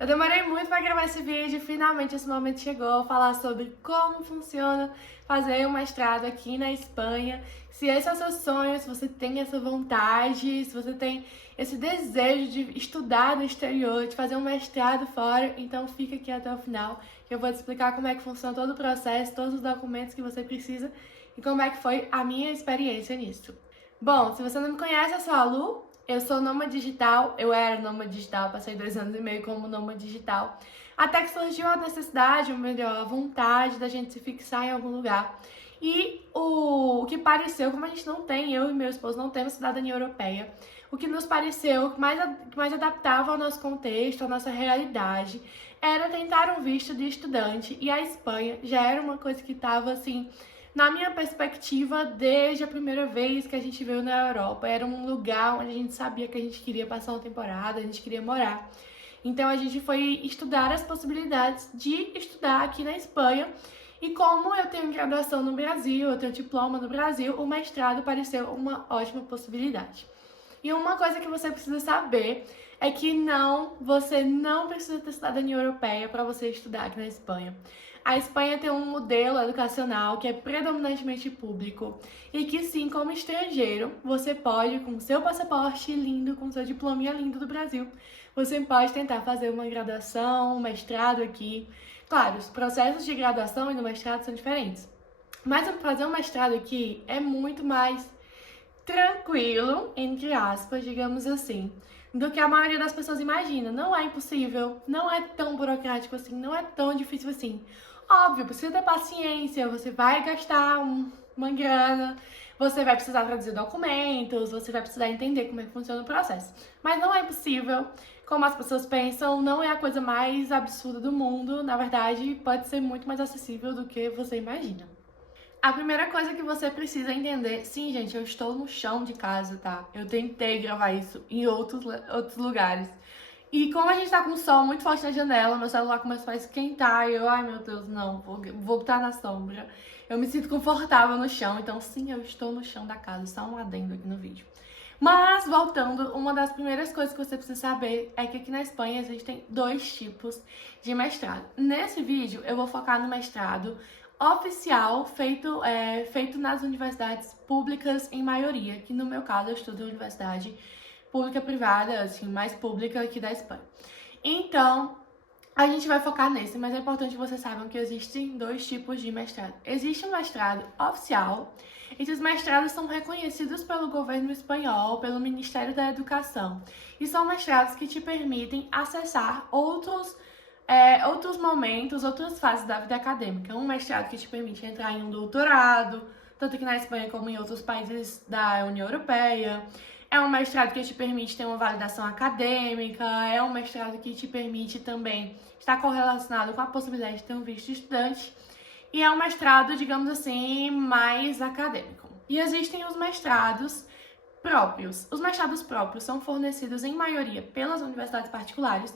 Eu demorei muito para gravar esse vídeo, finalmente esse momento chegou, falar sobre como funciona fazer um mestrado aqui na Espanha. Se esse é o seu sonho, se você tem essa vontade, se você tem esse desejo de estudar no exterior, de fazer um mestrado fora, então fica aqui até o final, que eu vou te explicar como é que funciona todo o processo, todos os documentos que você precisa e como é que foi a minha experiência nisso. Bom, se você não me conhece, eu sou a Lu. Eu sou nômade digital, eu era nômade digital, passei 2 anos e meio como nômade digital. Até que surgiu a necessidade, ou melhor, a vontade da gente se fixar em algum lugar. E o que pareceu, como a gente não tem, eu e meu esposo não temos cidadania europeia, o que nos pareceu que mais adaptava ao nosso contexto, à nossa realidade, era tentar um visto de estudante. E a Espanha já era uma coisa que estava assim na minha perspectiva, desde a primeira vez que a gente veio na Europa. Era um lugar onde a gente sabia que a gente queria passar uma temporada, a gente queria morar. Então a gente foi estudar as possibilidades de estudar aqui na Espanha. E como eu tenho graduação no Brasil, eu tenho diploma no Brasil, o mestrado pareceu uma ótima possibilidade. E uma coisa que você precisa saber é que você não precisa ter cidadania europeia para você estudar aqui na Espanha. A Espanha tem um modelo educacional que é predominantemente público e que sim, como estrangeiro, você pode, com seu passaporte lindo, com seu diplominha lindo do Brasil, você pode tentar fazer uma graduação, um mestrado aqui. Claro, os processos de graduação e do mestrado são diferentes, mas fazer um mestrado aqui é muito mais tranquilo, entre aspas, digamos assim, do que a maioria das pessoas imagina. Não é impossível, não é tão burocrático assim, não é tão difícil assim. Óbvio, precisa ter paciência, você vai gastar uma grana, você vai precisar traduzir documentos, você vai precisar entender como é que funciona o processo. Mas não é impossível, como as pessoas pensam, não é a coisa mais absurda do mundo. Na verdade, pode ser muito mais acessível do que você imagina. A primeira coisa que você precisa entender... Sim, gente, eu estou no chão de casa, tá? Eu tentei gravar isso em outros lugares. E como a gente tá com o sol muito forte na janela, meu celular começou a esquentar e eu, ai meu Deus, não, vou botar na sombra. Eu me sinto confortável no chão, então sim, eu estou no chão da casa, só um adendo aqui no vídeo. Mas, voltando, uma das primeiras coisas que você precisa saber é que aqui na Espanha existem 2 tipos de mestrado. Nesse vídeo, eu vou focar no mestrado oficial feito nas universidades públicas em maioria, que no meu caso eu estudo em universidade pública privada, assim, mais pública aqui da Espanha. Então, a gente vai focar nesse, mas é importante que vocês saibam que existem 2 tipos de mestrado. Existe um mestrado oficial. Esses mestrados são reconhecidos pelo governo espanhol, pelo Ministério da Educação, e são mestrados que te permitem acessar outros momentos, outras fases da vida acadêmica. Um mestrado que te permite entrar em um doutorado, tanto aqui na Espanha como em outros países da União Europeia. É um mestrado que te permite ter uma validação acadêmica, é um mestrado que te permite também estar correlacionado com a possibilidade de ter um visto de estudante, e é um mestrado, digamos assim, mais acadêmico. E existem os mestrados próprios. Os mestrados próprios são fornecidos em maioria pelas universidades particulares,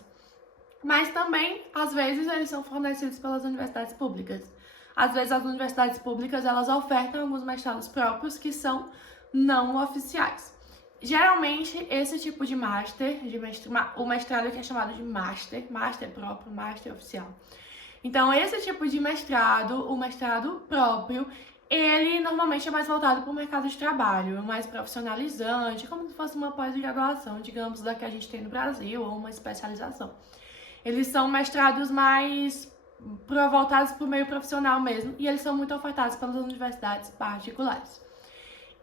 mas também, às vezes, eles são fornecidos pelas universidades públicas. Às vezes, as universidades públicas, elas ofertam alguns mestrados próprios que são não oficiais. Geralmente, esse tipo de o mestrado que é chamado de master próprio, master oficial. Então, esse tipo de mestrado, o mestrado próprio, ele normalmente é mais voltado para o mercado de trabalho, mais profissionalizante, como se fosse uma pós-graduação, digamos, da que a gente tem no Brasil, ou uma especialização. Eles são mestrados mais voltados para o meio profissional mesmo, e eles são muito ofertados pelas universidades particulares.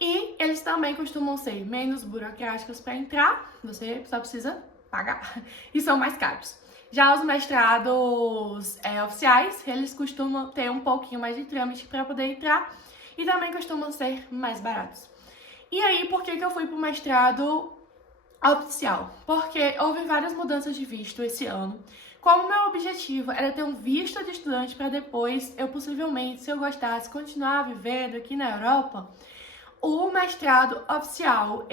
E eles também costumam ser menos burocráticos para entrar, você só precisa pagar, e são mais caros. Já os mestrados oficiais, eles costumam ter um pouquinho mais de trâmite para poder entrar e também costumam ser mais baratos. E aí, por que eu fui para o mestrado oficial? Porque houve várias mudanças de visto esse ano. Como meu objetivo era ter um visto de estudante para depois, eu possivelmente, se eu gostasse, continuar vivendo aqui na Europa, o mestrado oficial,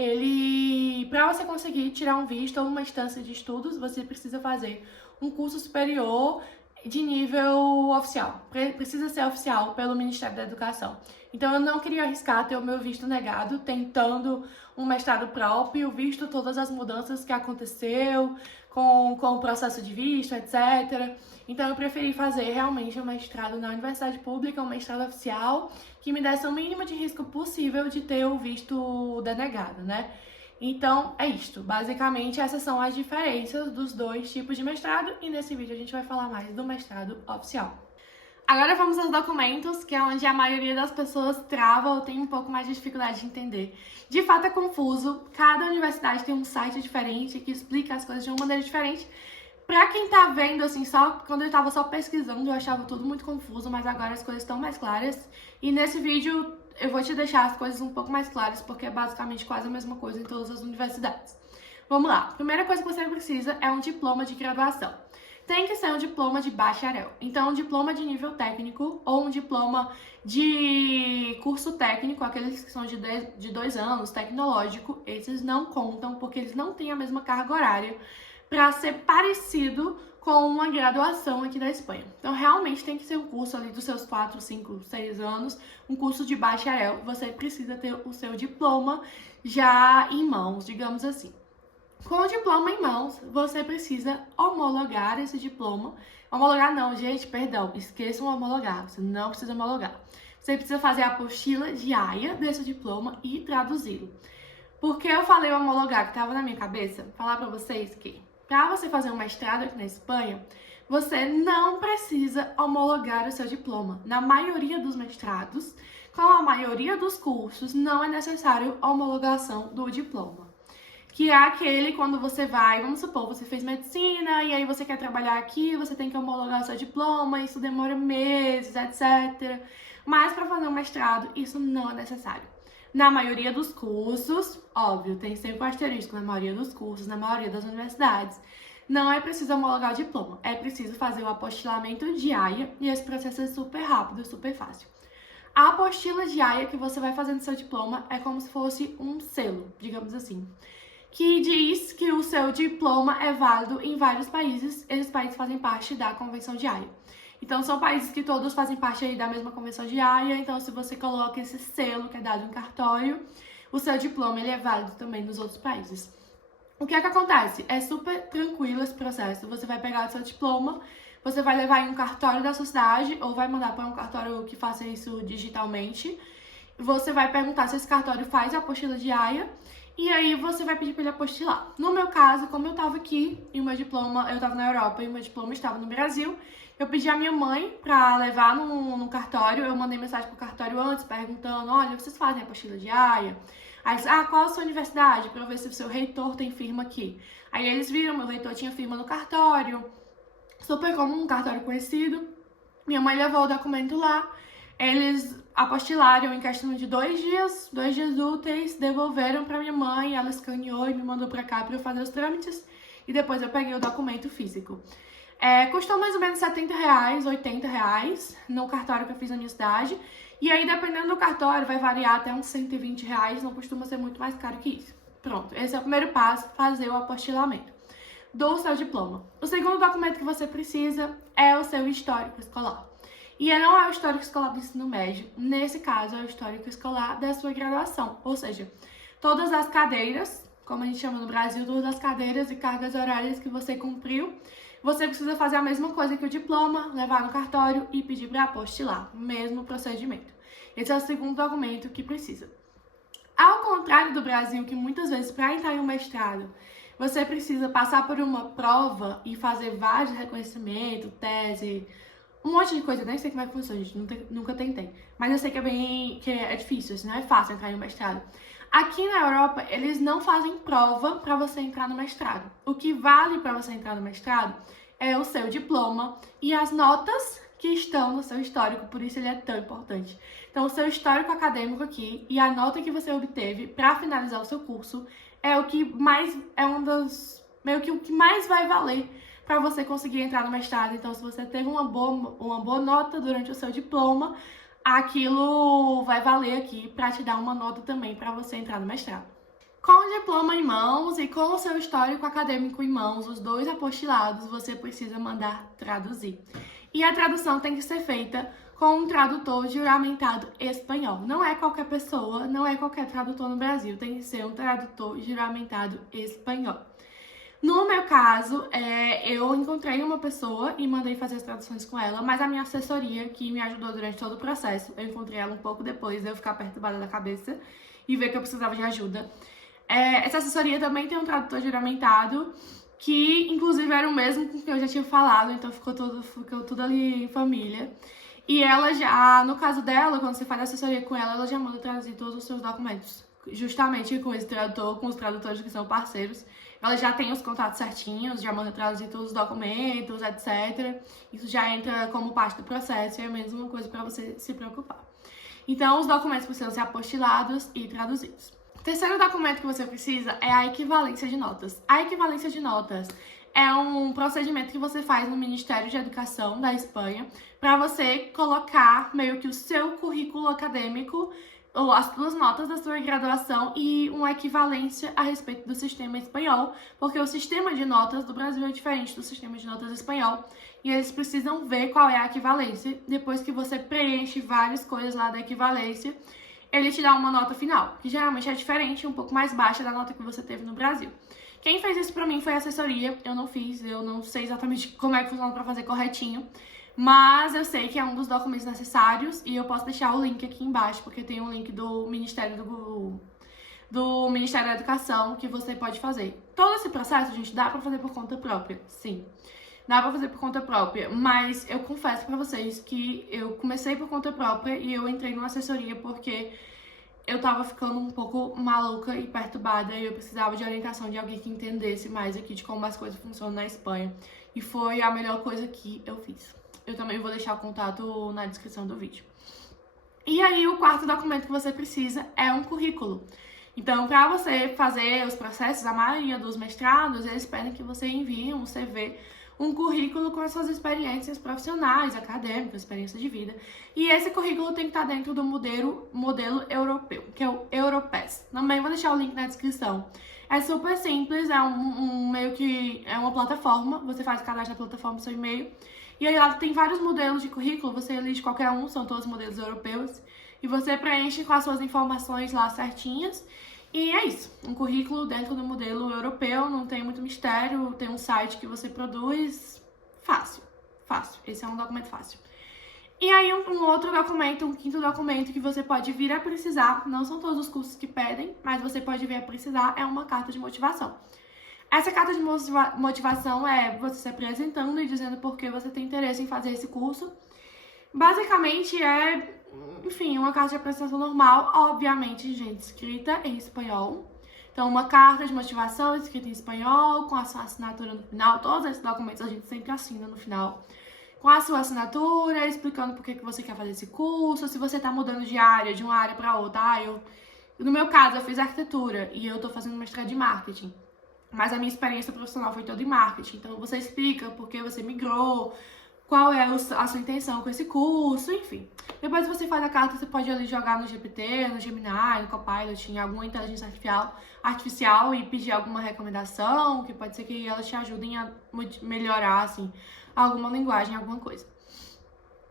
para você conseguir tirar um visto ou uma instância de estudos, você precisa fazer um curso superior de nível oficial. Precisa ser oficial pelo Ministério da Educação. Então, eu não queria arriscar ter o meu visto negado, tentando um mestrado próprio, visto todas as mudanças que aconteceu com o processo de visto, etc. Então eu preferi fazer realmente um mestrado na universidade pública, um mestrado oficial, que me desse o mínimo de risco possível de ter o visto denegado, né? Então é isto. Basicamente essas são as diferenças dos dois tipos de mestrado e nesse vídeo a gente vai falar mais do mestrado oficial. Agora vamos aos documentos, que é onde a maioria das pessoas trava ou tem um pouco mais de dificuldade de entender. De fato é confuso, cada universidade tem um site diferente que explica as coisas de uma maneira diferente. Pra quem tá vendo, assim, só quando eu tava só pesquisando, eu achava tudo muito confuso, mas agora as coisas estão mais claras. E nesse vídeo eu vou te deixar as coisas um pouco mais claras, porque é basicamente quase a mesma coisa em todas as universidades. Vamos lá. A primeira coisa que você precisa é um diploma de graduação. Tem que ser um diploma de bacharel. Então, um diploma de nível técnico ou um diploma de curso técnico, aqueles que são de 2 anos, tecnológico, esses não contam porque eles não têm a mesma carga horária para ser parecido com uma graduação aqui da Espanha. Então, realmente tem que ser um curso ali dos seus 4, 5, 6 anos, um curso de bacharel. Você precisa ter o seu diploma já em mãos, digamos assim. Com o diploma em mãos, você precisa homologar esse diploma. Homologar não, gente, perdão, esqueçam homologar, você não precisa homologar. Você precisa fazer a apostila diária desse diploma e traduzi-lo. Por que eu falei homologar, que estava na minha cabeça? Falar para vocês que, para você fazer um mestrado aqui na Espanha, você não precisa homologar o seu diploma. Na maioria dos mestrados, com a maioria dos cursos, não é necessário homologação do diploma. Que é aquele quando você vai, vamos supor, você fez medicina e aí você quer trabalhar aqui, você tem que homologar o seu diploma, isso demora meses, etc. Mas para fazer um mestrado, isso não é necessário. Na maioria dos cursos, óbvio, tem sempre um asterisco, na maioria dos cursos, na maioria das universidades, não é preciso homologar o diploma, é preciso fazer o apostilamento de AIA e esse processo é super rápido, super fácil. A apostila de AIA que você vai fazer no seu diploma é como se fosse um selo, digamos assim, que diz que o seu diploma é válido em vários países. Esses países fazem parte da Convenção de Haia. Então, são países que todos fazem parte aí da mesma Convenção de Haia. Então, se você coloca esse selo que é dado em cartório, o seu diploma ele é válido também nos outros países. O que é que acontece? É super tranquilo esse processo. Você vai pegar o seu diploma, você vai levar em um cartório da sua cidade ou vai mandar para um cartório que faça isso digitalmente. Você vai perguntar se esse cartório faz a apostila de AIA e aí você vai pedir para ele apostilar. No meu caso, como eu estava aqui e o meu diploma, eu estava na Europa e o meu diploma estava no Brasil, eu pedi a minha mãe para levar no cartório. Eu mandei mensagem pro cartório antes perguntando, olha, vocês fazem a apostila de AIA? Aí eles, qual a sua universidade? Para eu ver se o seu reitor tem firma aqui. Aí eles viram, meu reitor tinha firma no cartório, super comum, um cartório conhecido. Minha mãe levou o documento lá, eles apostilaram em questão de 2 dias úteis, devolveram para minha mãe, ela escaneou e me mandou para cá para eu fazer os trâmites e depois eu peguei o documento físico. Custou mais ou menos R$70, R$80 no cartório que eu fiz na minha cidade. E aí, dependendo do cartório, vai variar até uns R$120, não costuma ser muito mais caro que isso. Pronto, esse é o primeiro passo, fazer o apostilamento do seu diploma. O segundo documento que você precisa é o seu histórico escolar. E não é o histórico escolar do ensino médio, nesse caso é o histórico escolar da sua graduação. Ou seja, todas as cadeiras, como a gente chama no Brasil, todas as cadeiras e cargas horárias que você cumpriu, você precisa fazer a mesma coisa que o diploma, levar no cartório e pedir para apostilar, mesmo procedimento. Esse é o segundo documento que precisa. Ao contrário do Brasil, que muitas vezes para entrar em um mestrado, você precisa passar por uma prova e fazer vários reconhecimentos, tese, um monte de coisa. Eu nem sei como é que funciona, gente, nunca tentei. Mas eu sei que é difícil, assim, não é fácil entrar em um mestrado. Aqui na Europa, eles não fazem prova para você entrar no mestrado. O que vale para você entrar no mestrado é o seu diploma e as notas que estão no seu histórico, por isso ele é tão importante. Então, o seu histórico acadêmico aqui e a nota que você obteve para finalizar o seu curso é o que mais, meio que o que mais vai valer para você conseguir entrar no mestrado. Então, se você teve uma boa nota durante o seu diploma, aquilo vai valer aqui para te dar uma nota também para você entrar no mestrado. Com o diploma em mãos e com o seu histórico acadêmico em mãos, os dois apostilados, você precisa mandar traduzir. E a tradução tem que ser feita com um tradutor juramentado espanhol. Não é qualquer pessoa, não é qualquer tradutor no Brasil, tem que ser um tradutor juramentado espanhol. No meu caso, eu encontrei uma pessoa e mandei fazer as traduções com ela, mas a minha assessoria, que me ajudou durante todo o processo, eu encontrei ela um pouco depois de eu ficar perturbada da cabeça e ver que eu precisava de ajuda. Essa assessoria também tem um tradutor juramentado, que inclusive era o mesmo com que eu já tinha falado, então ficou tudo ali em família. E ela já, no caso dela, quando você faz assessoria com ela já manda traduzir todos os seus documentos. Justamente com esse tradutor, com os tradutores que são parceiros. Ela já tem os contatos certinhos, já manda traduzir todos os documentos, etc. Isso já entra como parte do processo e é a mesma coisa para você se preocupar. Então, os documentos precisam ser apostilados e traduzidos. O terceiro documento que você precisa é a equivalência de notas. A equivalência de notas é um procedimento que você faz no Ministério de Educação da Espanha para você colocar meio que o seu currículo acadêmico ou as duas notas da sua graduação e uma equivalência a respeito do sistema espanhol, porque o sistema de notas do Brasil é diferente do sistema de notas espanhol e eles precisam ver qual é a equivalência. Depois que você preenche várias coisas lá da equivalência, ele te dá uma nota final, que geralmente é diferente, um pouco mais baixa da nota que você teve no Brasil. Quem fez isso pra mim foi a assessoria, eu não fiz, eu não sei exatamente como é que funciona pra fazer corretinho, mas eu sei que é um dos documentos necessários e eu posso deixar o link aqui embaixo, porque tem um link do Ministério do Ministério da Educação que você pode fazer. Todo esse processo, gente, dá pra fazer por conta própria, sim. Dá pra fazer por conta própria, mas eu confesso pra vocês que eu comecei por conta própria e eu entrei numa assessoria porque eu tava ficando um pouco maluca e perturbada e eu precisava de orientação de alguém que entendesse mais aqui de como as coisas funcionam na Espanha. E foi a melhor coisa que eu fiz. Eu também vou deixar o contato na descrição do vídeo. E aí, o quarto documento que você precisa é um currículo. Então, para você fazer os processos, a maioria dos mestrados, eles pedem que você envie um CV, um currículo com as suas experiências profissionais, acadêmicas, experiência de vida. E esse currículo tem que estar dentro do modelo europeu, que é o Europass. Também vou deixar o link na descrição. É super simples, é meio que é uma plataforma, você faz o cadastro na plataforma do seu e-mail. E aí lá tem vários modelos de currículo, você elige qualquer um, são todos modelos europeus. E você preenche com as suas informações lá certinhas. E é isso, um currículo dentro do modelo europeu, não tem muito mistério, tem um site que você produz, fácil, esse é um documento fácil. E aí um outro documento, um quinto documento que você pode vir a precisar, não são todos os cursos que pedem, mas você pode vir a precisar, é uma carta de motivação. Essa carta de motivação é você se apresentando e dizendo por que você tem interesse em fazer esse curso. Basicamente é, enfim, uma carta de apresentação normal, obviamente, gente, escrita em espanhol. Então, uma carta de motivação escrita em espanhol, com a sua assinatura no final. Todos esses documentos a gente sempre assina no final. Com a sua assinatura, explicando por que você quer fazer esse curso, se você tá mudando de área, de uma área para outra. No meu caso, eu fiz arquitetura e eu tô fazendo mestrado de marketing. Mas a minha experiência profissional foi toda em marketing. Então, você explica por que você migrou, qual é a sua intenção com esse curso, enfim. Depois você faz a carta, você pode ali jogar no GPT, no Gemini, no Copilot, em alguma inteligência artificial e pedir alguma recomendação, que pode ser que elas te ajudem a melhorar, assim, alguma linguagem, alguma coisa.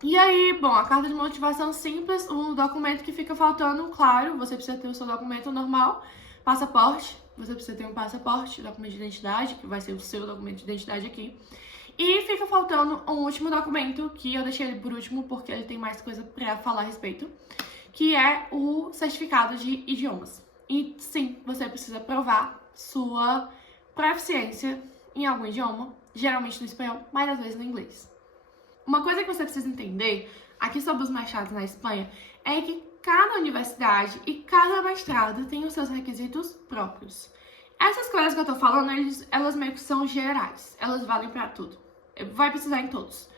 E aí, bom, a carta de motivação simples, um documento que fica faltando, claro, você precisa ter o seu documento normal, passaporte, você precisa ter um passaporte, documento de identidade, que vai ser o seu documento de identidade aqui. E fica faltando um último documento, que eu deixei ele por último porque ele tem mais coisa pra falar a respeito, que é o certificado de idiomas. E sim, você precisa provar sua proficiência em algum idioma, geralmente no espanhol, mas às vezes no inglês. Uma coisa que você precisa entender aqui sobre os mestrados na Espanha é que cada universidade e cada mestrado tem os seus requisitos próprios. Essas coisas que eu tô falando, elas meio que são gerais, elas valem pra tudo. Vai precisar em todos.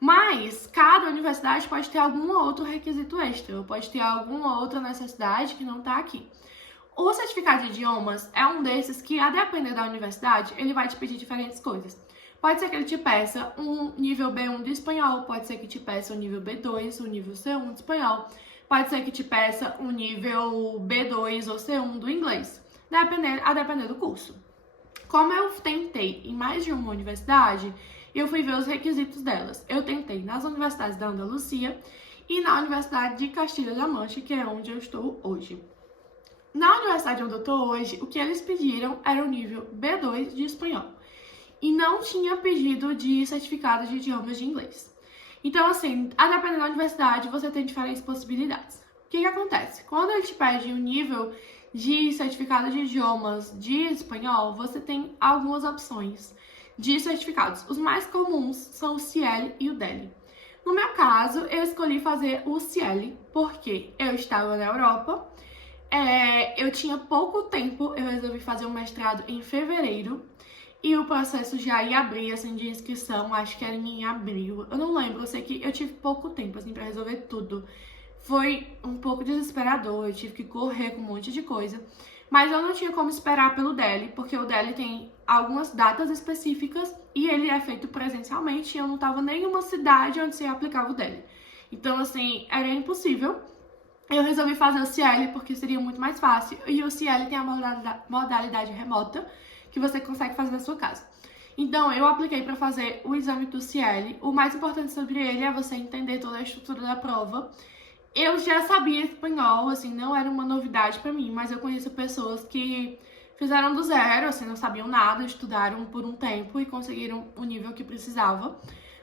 Mas cada universidade pode ter algum outro requisito extra, ou pode ter alguma outra necessidade que não tá aqui. O certificado de idiomas é um desses que, a depender da universidade, ele vai te pedir diferentes coisas. Pode ser que ele te peça um nível B1 de espanhol, pode ser que te peça um nível B2, um nível C1 de espanhol, pode ser que te peça um nível B2 ou C1 do inglês, a depender do curso. Como eu tentei em mais de uma universidade, eu fui ver os requisitos delas. Eu tentei nas universidades da Andalucia e na Universidade de Castilha-La Mancha, que é onde eu estou hoje. Na universidade onde eu tô hoje, o que eles pediram era o nível B2 de espanhol. E não tinha pedido de certificado de idiomas de inglês. Então, assim, a depender da universidade, você tem diferentes possibilidades. O que acontece? Quando ele te pede um nível de certificado de idiomas de espanhol, você tem algumas opções de certificados. Os mais comuns são o CIEL e o DEL. No meu caso, eu escolhi fazer o CIEL porque eu estava na Europa, eu tinha pouco tempo, eu resolvi fazer um mestrado em fevereiro, e o processo já ia abrir, assim, de inscrição, acho que era em abril. Eu não lembro, eu sei que eu tive pouco tempo, assim, pra resolver tudo. Foi um pouco desesperador, eu tive que correr com um monte de coisa. Mas eu não tinha como esperar pelo DEL, porque o DEL tem algumas datas específicas e ele é feito presencialmente e eu não tava nem em uma cidade onde se aplicava o DEL. Então, assim, era impossível. Eu resolvi fazer o CIEL porque seria muito mais fácil. E o CIEL tem a modalidade remota, que você consegue fazer na sua casa. Então, eu apliquei para fazer o exame do CIEL. O mais importante sobre ele é você entender toda a estrutura da prova. Eu já sabia espanhol, assim, não era uma novidade para mim, mas eu conheço pessoas que fizeram do zero, assim, não sabiam nada, estudaram por um tempo e conseguiram o nível que precisava.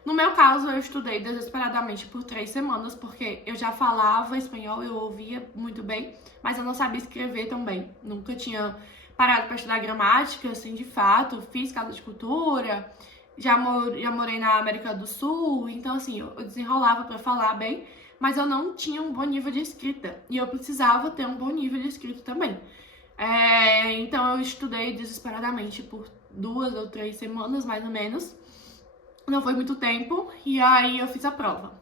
No meu caso, eu estudei desesperadamente por 3 semanas, porque eu já falava espanhol, eu ouvia muito bem, mas eu não sabia escrever tão bem. Nunca tinha parado para estudar gramática, assim, de fato. Fiz casa de cultura, já morei na América do Sul, então, assim, eu desenrolava para falar bem, mas eu não tinha um bom nível de escrita, e eu precisava ter um bom nível de escrita também. Então, eu estudei desesperadamente por 2 ou 3 semanas, mais ou menos. Não foi muito tempo, e aí eu fiz a prova.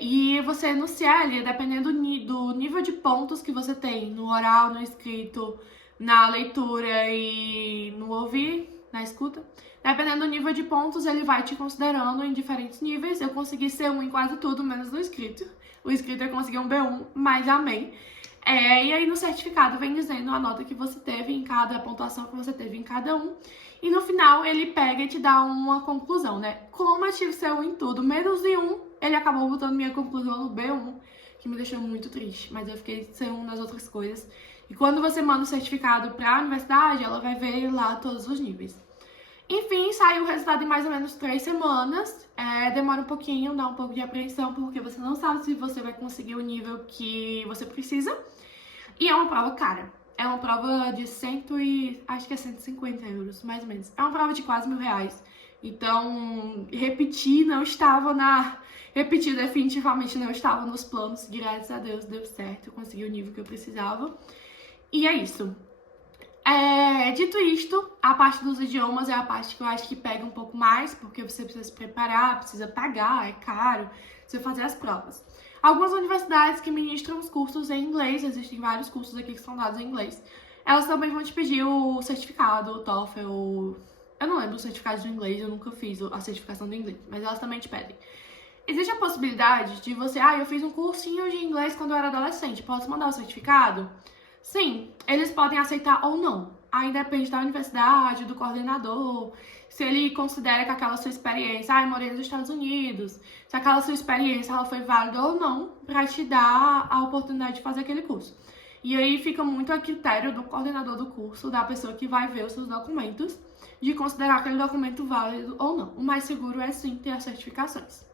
E você no CIEL, dependendo do nível de pontos que você tem no oral, no escrito, na leitura e no ouvir, na escuta, dependendo do nível de pontos, ele vai te considerando em diferentes níveis. Eu consegui ser um em quase tudo, menos no escrito. O escrito eu consegui um B1, mas amei. E aí no certificado vem dizendo a nota que você teve em cada, a pontuação que você teve em cada um. E no final ele pega e te dá uma conclusão, né? Como eu tive C1 em tudo, menos em um, ele acabou botando minha conclusão no B1, que me deixou muito triste. Mas eu fiquei C1 nas outras coisas. E quando você manda o certificado pra universidade, ela vai ver lá todos os níveis. Enfim, saiu o resultado em mais ou menos 3 semanas. Demora um pouquinho, dá um pouco de apreensão, porque você não sabe se você vai conseguir o nível que você precisa. E é uma prova cara. É uma prova de acho que é 150 euros, mais ou menos. É uma prova de quase R$1.000. Então, repetir definitivamente não estava nos planos. Graças a Deus deu certo, eu consegui o nível que eu precisava. E é isso. Dito isto, a parte dos idiomas é a parte que eu acho que pega um pouco mais, porque você precisa se preparar, precisa pagar, é caro, precisa fazer as provas. Algumas universidades que ministram os cursos em inglês, existem vários cursos aqui que são dados em inglês, elas também vão te pedir o certificado, o TOEFL, eu não lembro o certificado de inglês, eu nunca fiz a certificação do inglês, mas elas também te pedem. Existe a possibilidade de você, eu fiz um cursinho de inglês quando eu era adolescente, posso mandar o certificado? Sim, eles podem aceitar ou não. Aí depende da universidade, do coordenador, se ele considera que aquela sua experiência, eu morei nos Estados Unidos, se aquela sua experiência ela foi válida ou não para te dar a oportunidade de fazer aquele curso. E aí fica muito a critério do coordenador do curso, da pessoa que vai ver os seus documentos, de considerar aquele documento válido ou não. O mais seguro é sim ter as certificações.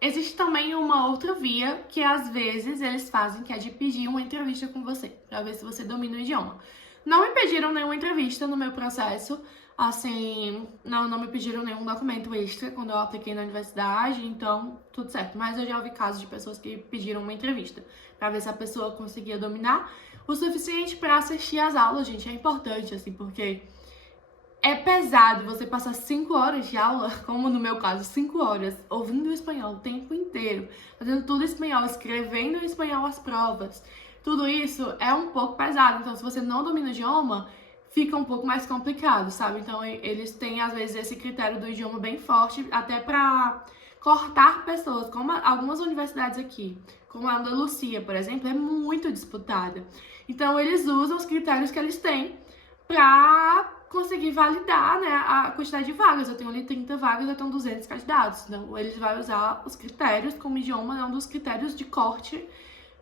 Existe também uma outra via que às vezes eles fazem, que é de pedir uma entrevista com você, pra ver se você domina o idioma. Não me pediram nenhuma entrevista no meu processo, assim, não me pediram nenhum documento extra quando eu apliquei na universidade, então tudo certo. Mas eu já ouvi casos de pessoas que pediram uma entrevista, pra ver se a pessoa conseguia dominar o suficiente pra assistir às aulas, gente. É importante, assim, porque é pesado você passar 5 horas de aula, como no meu caso, 5 horas, ouvindo espanhol o tempo inteiro, fazendo tudo em espanhol, escrevendo em espanhol as provas. Tudo isso é um pouco pesado, então se você não domina o idioma, fica um pouco mais complicado, sabe? Então eles têm, às vezes, esse critério do idioma bem forte, até pra cortar pessoas, como algumas universidades aqui, como a Andalucia, por exemplo, é muito disputada. Então eles usam os critérios que eles têm pra conseguir validar, né, a quantidade de vagas. Eu tenho ali 30 vagas, eu tenho 200 candidatos. Então, eles vão usar os critérios, como idioma é um dos critérios de corte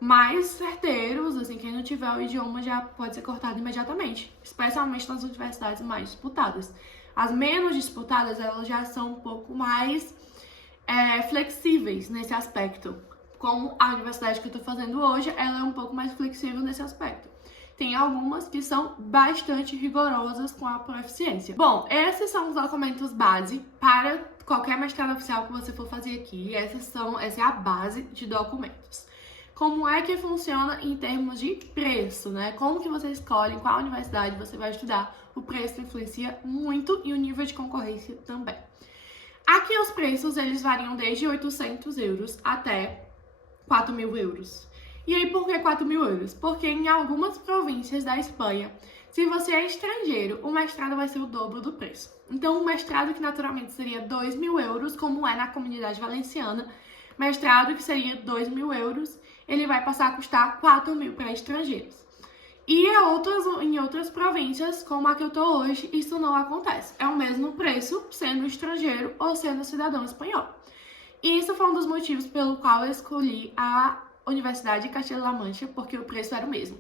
mais certeiros, assim, quem não tiver o idioma já pode ser cortado imediatamente, especialmente nas universidades mais disputadas. As menos disputadas, elas já são um pouco mais flexíveis nesse aspecto. Como a universidade que eu tô fazendo hoje, ela é um pouco mais flexível nesse aspecto. Tem algumas que são bastante rigorosas com a proficiência. Bom, esses são os documentos base para qualquer mestrado oficial que você for fazer aqui. Essa é a base de documentos. Como é que funciona em termos de preço, né? Como que você escolhe em qual universidade você vai estudar? O preço influencia muito e o nível de concorrência também. Aqui os preços, eles variam desde 800 euros até 4.000 euros. E aí, por que 4.000 euros? Porque em algumas províncias da Espanha, se você é estrangeiro, o mestrado vai ser o dobro do preço. Então, o mestrado que naturalmente seria 2.000 euros, como é na Comunidade Valenciana, mestrado que seria 2.000 euros, ele vai passar a custar 4.000 para estrangeiros. E em outras províncias, como a que eu tô hoje, isso não acontece. É o mesmo preço, sendo estrangeiro ou sendo cidadão espanhol. E isso foi um dos motivos pelo qual eu escolhi a Universidade de Castilla-La Mancha, porque o preço era o mesmo.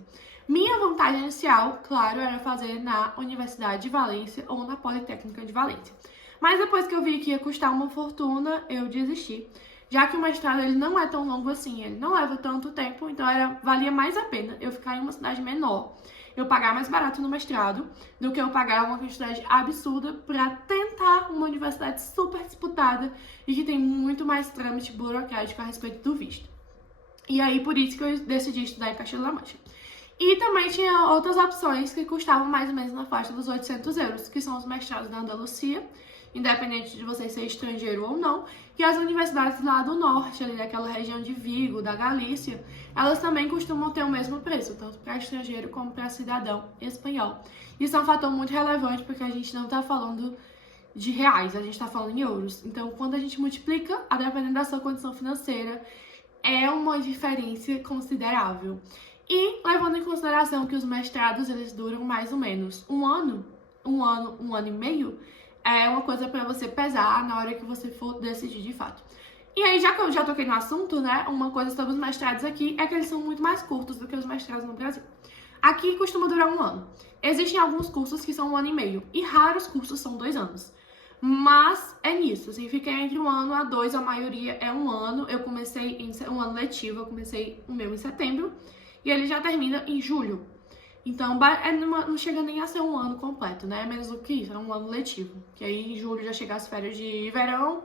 Minha vontade inicial, claro, era fazer na Universidade de Valência ou na Politécnica de Valência. Mas depois que eu vi que ia custar uma fortuna, eu desisti. Já que o mestrado ele não é tão longo assim, ele não leva tanto tempo, então valia mais a pena eu ficar em uma cidade menor, eu pagar mais barato no mestrado, do que eu pagar uma quantidade absurda para tentar uma universidade super disputada e que tem muito mais trâmite burocrático a respeito do visto. E aí, por isso que eu decidi estudar em Castilla-La Mancha. E também tinha outras opções que custavam mais ou menos na faixa dos 800 euros, que são os mestrados na Andalucia, independente de você ser estrangeiro ou não, e as universidades lá do norte, ali daquela região de Vigo, da Galícia, elas também costumam ter o mesmo preço, tanto para estrangeiro como para cidadão espanhol. Isso é um fator muito relevante, porque a gente não está falando de reais, a gente está falando em euros. Então, quando a gente multiplica, a dependendo da sua condição financeira, é uma diferença considerável. E levando em consideração que os mestrados, eles duram mais ou menos um ano e meio, é uma coisa para você pesar na hora que você for decidir de fato. E aí, já que eu já toquei no assunto, né, uma coisa sobre os mestrados aqui é que eles são muito mais curtos do que os mestrados no Brasil. Aqui costuma durar um ano. Existem alguns cursos que são 1 ano e meio, e raros cursos são 2 anos. Mas é nisso, assim, fica entre 1 ano a 2, a maioria é 1 ano. Eu comecei em um ano letivo, eu comecei o meu em setembro, e ele já termina em julho. Então, não chega nem a ser 1 ano completo, né? É menos do que isso, é 1 ano letivo. Que aí em julho já chega as férias de verão.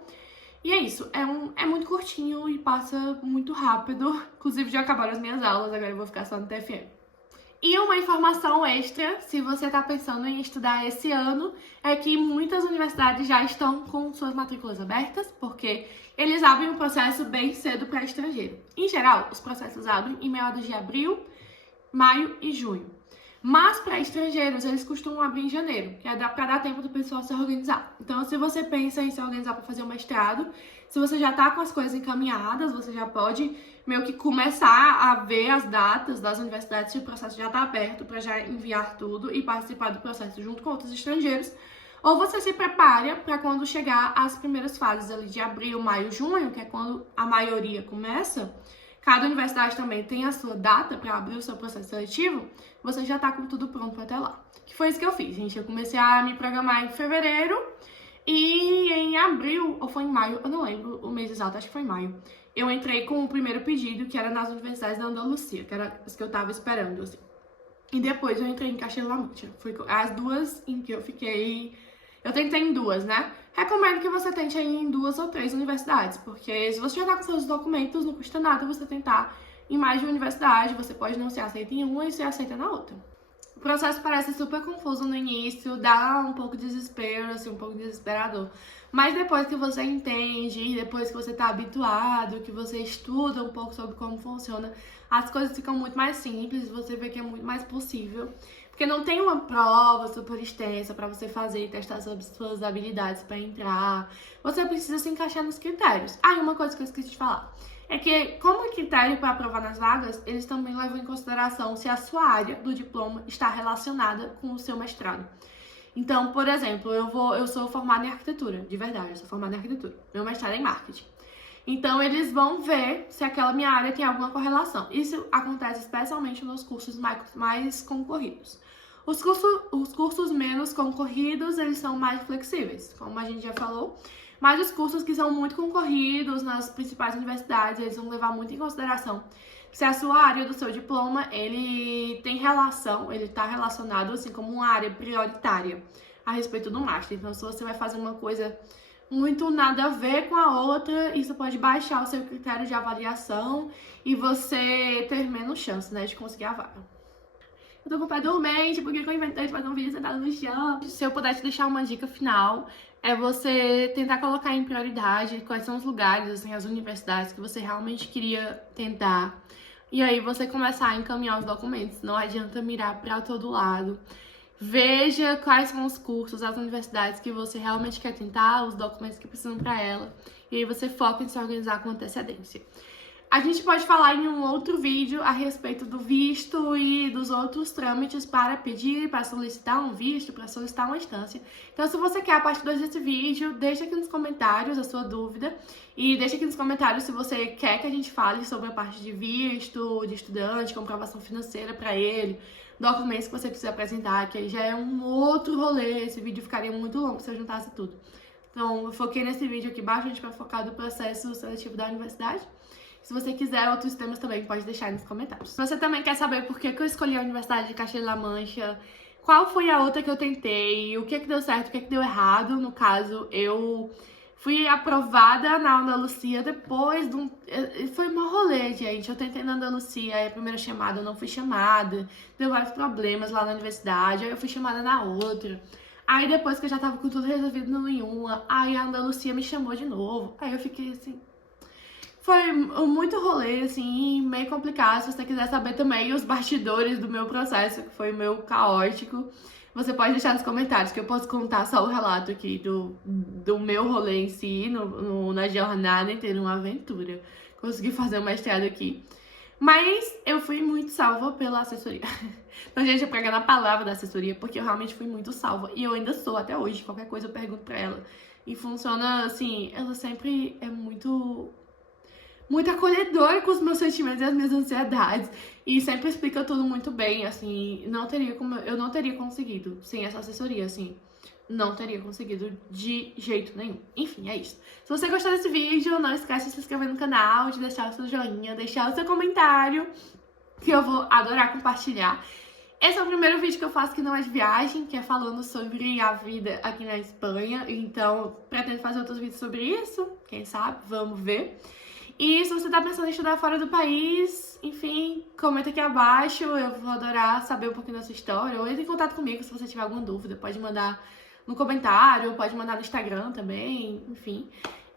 E é isso, é muito curtinho e passa muito rápido. Inclusive já acabaram as minhas aulas, agora eu vou ficar só no TFM. E uma informação extra, se você está pensando em estudar esse ano, é que muitas universidades já estão com suas matrículas abertas, porque eles abrem o processo bem cedo para estrangeiro. Em geral, os processos abrem em meados de abril, maio e junho. Mas para estrangeiros, eles costumam abrir em janeiro, que é para dar tempo do pessoal se organizar. Então, se você pensa em se organizar para fazer um mestrado, se você já está com as coisas encaminhadas, você já pode meio que começar a ver as datas das universidades, se o processo já está aberto, para já enviar tudo e participar do processo junto com outros estrangeiros. Ou você se prepara para quando chegar as primeiras fases ali de abril, maio, junho, que é quando a maioria começa. Cada universidade também tem a sua data para abrir o seu processo seletivo, você já tá com tudo pronto até lá. Que foi isso que eu fiz, gente. Eu comecei a me programar em fevereiro e em abril, ou foi em maio, eu não lembro o mês exato, acho que foi em maio. Eu entrei com o primeiro pedido, que era nas universidades da Andalucia, que era as que eu tava esperando, assim. E depois eu entrei em Castilla-La Mancha. Foi as duas em que eu fiquei... Eu tentei em 2, né? Recomendo que você tente aí em 2 ou 3 universidades, porque se você já tá com seus documentos, não custa nada você tentar em mais de uma universidade, você pode não ser aceita em uma e ser aceita na outra. O processo parece super confuso no início, dá um pouco de desespero, assim, um pouco desesperador. Mas depois que você entende, depois que você tá habituado, que você estuda um pouco sobre como funciona, as coisas ficam muito mais simples, você vê que é muito mais possível. Porque não tem uma prova super extensa para você fazer e testar sobre suas habilidades para entrar. Você precisa se encaixar nos critérios. Ah, e uma coisa que eu esqueci de falar. É que, como critério para aprovar nas vagas, eles também levam em consideração se a sua área do diploma está relacionada com o seu mestrado. Então, por exemplo, eu sou formada em arquitetura, de verdade, eu sou formada em arquitetura. Meu mestrado é em marketing. Então, eles vão ver se aquela minha área tem alguma correlação. Isso acontece especialmente nos cursos mais concorridos. Os cursos menos concorridos, eles são mais flexíveis, como a gente já falou. Mas os cursos que são muito concorridos nas principais universidades, eles vão levar muito em consideração se a sua área do seu diploma, ele tem relação, ele está relacionado assim como uma área prioritária a respeito do master. Então, se você vai fazer uma coisa muito nada a ver com a outra, isso pode baixar o seu critério de avaliação e você ter menos chance, né, de conseguir a vaga. Eu tô com o pé dormente, porque eu inventei de fazer um vídeo sentado no chão. Se eu puder te deixar uma dica final, é você tentar colocar em prioridade quais são os lugares, assim, as universidades que você realmente queria tentar. E aí você começar a encaminhar os documentos. Não adianta mirar pra todo lado. Veja quais são os cursos, as universidades que você realmente quer tentar, os documentos que precisam pra ela. E aí você foca em se organizar com antecedência. A gente pode falar em um outro vídeo a respeito do visto e dos outros trâmites para pedir, para solicitar um visto, para solicitar uma instância. Então, se você quer a partir desse vídeo, deixa aqui nos comentários a sua dúvida e deixa aqui nos comentários se você quer que a gente fale sobre a parte de visto, de estudante, comprovação financeira para ele, documentos que você precisa apresentar, que aí já é um outro rolê. Esse vídeo ficaria muito longo se eu juntasse tudo. Então, eu foquei nesse vídeo aqui bastante para focar no processo seletivo da universidade. Se você quiser outros temas também, pode deixar aí nos comentários. Se você também quer saber por que eu escolhi a Universidade de Castilla-La Mancha, qual foi a outra que eu tentei, o que deu certo, o que deu errado, no caso, eu fui aprovada na Andalucia depois de um... Foi um rolê, gente. Eu tentei na Andalucia, aí a primeira chamada eu não fui chamada, deu vários problemas lá na universidade, aí eu fui chamada na outra. Aí depois que eu já tava com tudo resolvido em uma, aí a Andalucia me chamou de novo. Aí eu fiquei assim... Foi muito rolê, assim, meio complicado. Se você quiser saber também os bastidores do meu processo, que foi o meu caótico, você pode deixar nos comentários, que eu posso contar só o relato aqui do meu rolê em si, na jornada inteira, uma aventura. Consegui fazer um mestrado aqui. Mas eu fui muito salva pela assessoria. Então, gente, eu pego na palavra da assessoria, porque eu realmente fui muito salva. E eu ainda sou até hoje. Qualquer coisa eu pergunto pra ela. E funciona, assim, ela sempre é muito acolhedora com os meus sentimentos e as minhas ansiedades. E sempre explica tudo muito bem, assim, eu não teria conseguido sem essa assessoria, assim. Não teria conseguido de jeito nenhum. Enfim, é isso. Se você gostou desse vídeo, não esquece de se inscrever no canal, de deixar o seu joinha, deixar o seu comentário, que eu vou adorar compartilhar. Esse é o primeiro vídeo que eu faço que não é de viagem, que é falando sobre a vida aqui na Espanha. Então, pretendo fazer outros vídeos sobre isso, quem sabe, vamos ver. E se você tá pensando em estudar fora do país, enfim, comenta aqui abaixo, eu vou adorar saber um pouquinho da sua história, ou entre em contato comigo se você tiver alguma dúvida, pode mandar no comentário, pode mandar no Instagram também, enfim.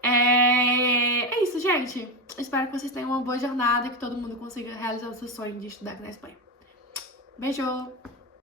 É isso, gente. Espero que vocês tenham uma boa jornada, que todo mundo consiga realizar o seu sonho de estudar aqui na Espanha. Beijo!